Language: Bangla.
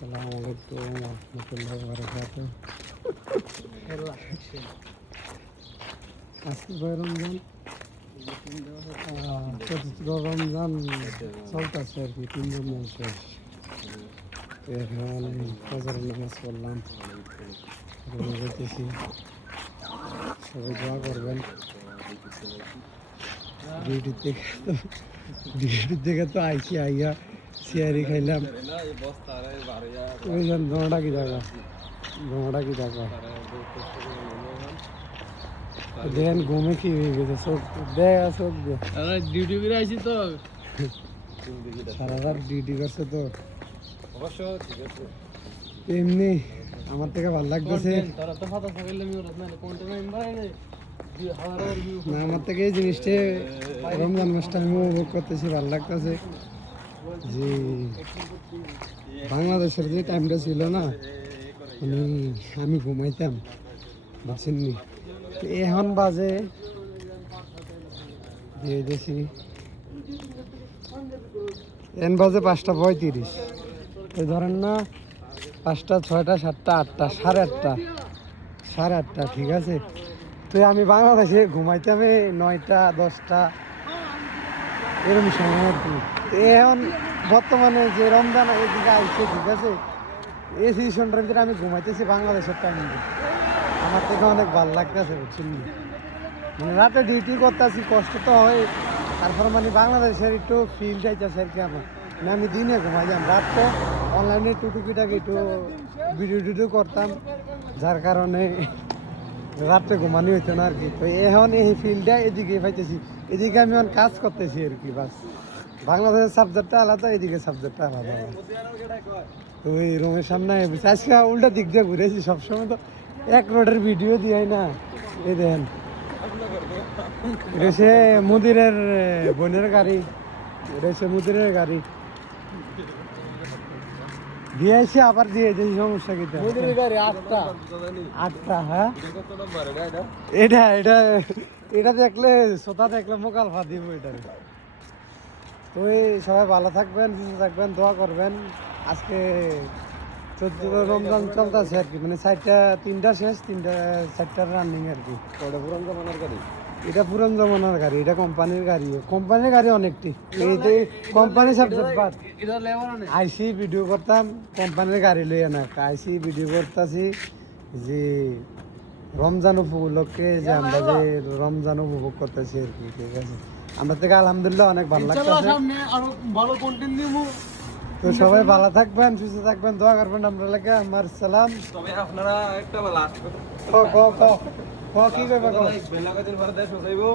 আসসালামু আলাইকুম রহমতুল্লাহ বারকাত আজকে ভাই রমজান আহ, চতুর্থ রমজান চলতেছে আর কি তিন রমজান শেষ তো এখন ফজরের নামাজ পড়লাম রুমে যেতেছি সবাই দোয়া করবেন ডিউটি থেকে তো ডিউটি থেকে তো আইসি আইয়া সিয়ারি খাইলাম। ওই যে দোঁড়া কি জায়গা দোঁড়া কি জায়গা দেখেন ঘুমে কি হয়ে গেছে? চোখ দেখ চোখ ডিউটি করে আইছি তো। সারা রাত ডিউটি করছে তো। অবশ্য ঠিক আছে। এমনি আমার থেকে ভালো লাগতেছে। আমার থেকে এই জিনিসটা রমজান মাসটা আমি উপভোগ করতেছি ভালো লাগতেছে। বাংলাদেশের যে টাইমটা ছিল না মানে আমি ঘুমাইতাম বুঝছেন এখন বাজে দিয়ে দিয়েছি এখন বাজে পাঁচটা পঁয়ত্রিশ। এই ধরেন না, পাঁচটা, ছয়টা, সাতটা, আটটা, সাড়ে আটটা সাড়ে আটটা, ঠিক আছে? তো আমি বাংলাদেশে ঘুমাইতাম নয়টা, দশটা এরকম সময় আর কি। এখন বর্তমানে যে রমজান এদিকে আইছে, ঠিক আছে? এই সিজনটার ভিতরে আমি ঘুমাইতেছি বাংলাদেশের টাইম আমার থেকে অনেক ভালো লাগতেছে, বুঝছেন মানে রাতে ডিউটি করতেছি, কষ্ট তো হয়। তারপর মানে বাংলাদেশের একটু ফিল চাইতেছে আর কি আমার। মানে আমি দিনে ঘুমাই যাম। রাত্রে অনলাইনে টুটুকিটাকে একটু ভিডিও টিডিও করতাম। যার কারণে রাত্রে ঘুমানি হইতো না আর কি। তো এখন এই ফিল্ডটা এদিকে পাইতেছি। এদিকে আমি কাজ করতেছি আর কি, বাস। বাংলাদেশের সাবজেক্টটা আলাদা এদিকে সাবজেক্টটা আলাদা এই রুমের সামনে আজকে উল্টা দিক দিয়ে ঘুরেছি সবসময় তো এক রোডের ভিডিও দিয়ে না। এই দেখেন এটা মুদিরের বোনের গাড়ি। এটা হচ্ছে মুদিরের গাড়ি। দিয়েছি আবার দিয়ে দিয়েছি সমস্যা কি গাড়ি আটটা। আটটা হ্যাঁ? এটা এটা এটা? এটা এটা দেখলে শ্রোতা দেখলে মোকাল ফা দিব এটা তো এই সবাই ভালো থাকবেন সুস্থ থাকবেন দোয়া করবেন। আজকে চোদ্দ রমজান চলতেছে আর কি মানে চারটা তিনটা শেষ তিনটা চারটা রানিং আর কি। পুরান জমানার গাড়ি? এটা পুরান জমানার গাড়ি এটা কোম্পানির গাড়ি কোম্পানির গাড়ি অনেকটি। এই যে কোম্পানি সাবজেক্ট আইসি ভিডিও করতাম কোম্পানির গাড়ি লইয়া না। আইসি ভিডিও করতেছি যে রমজান উপলক্ষে যে আমরা যে রমজান উপভোগ করতেছি আর কি ঠিক আছে? আমরা থেকে আলহামদুলিল্লাহ অনেক ভালো লাগছে সামনে আরও ভালো কন্টেন্ট দিব তো সবাই ভালো থাকবেন সুস্থ থাকবেন দোয়া করবেন আমরা লাগে আমার সালাম। তবে আপনারা একটা লাস্ট কথা ক ক। ক ক কইবা ক? বেলা কদিন পরে দেশ। বেলা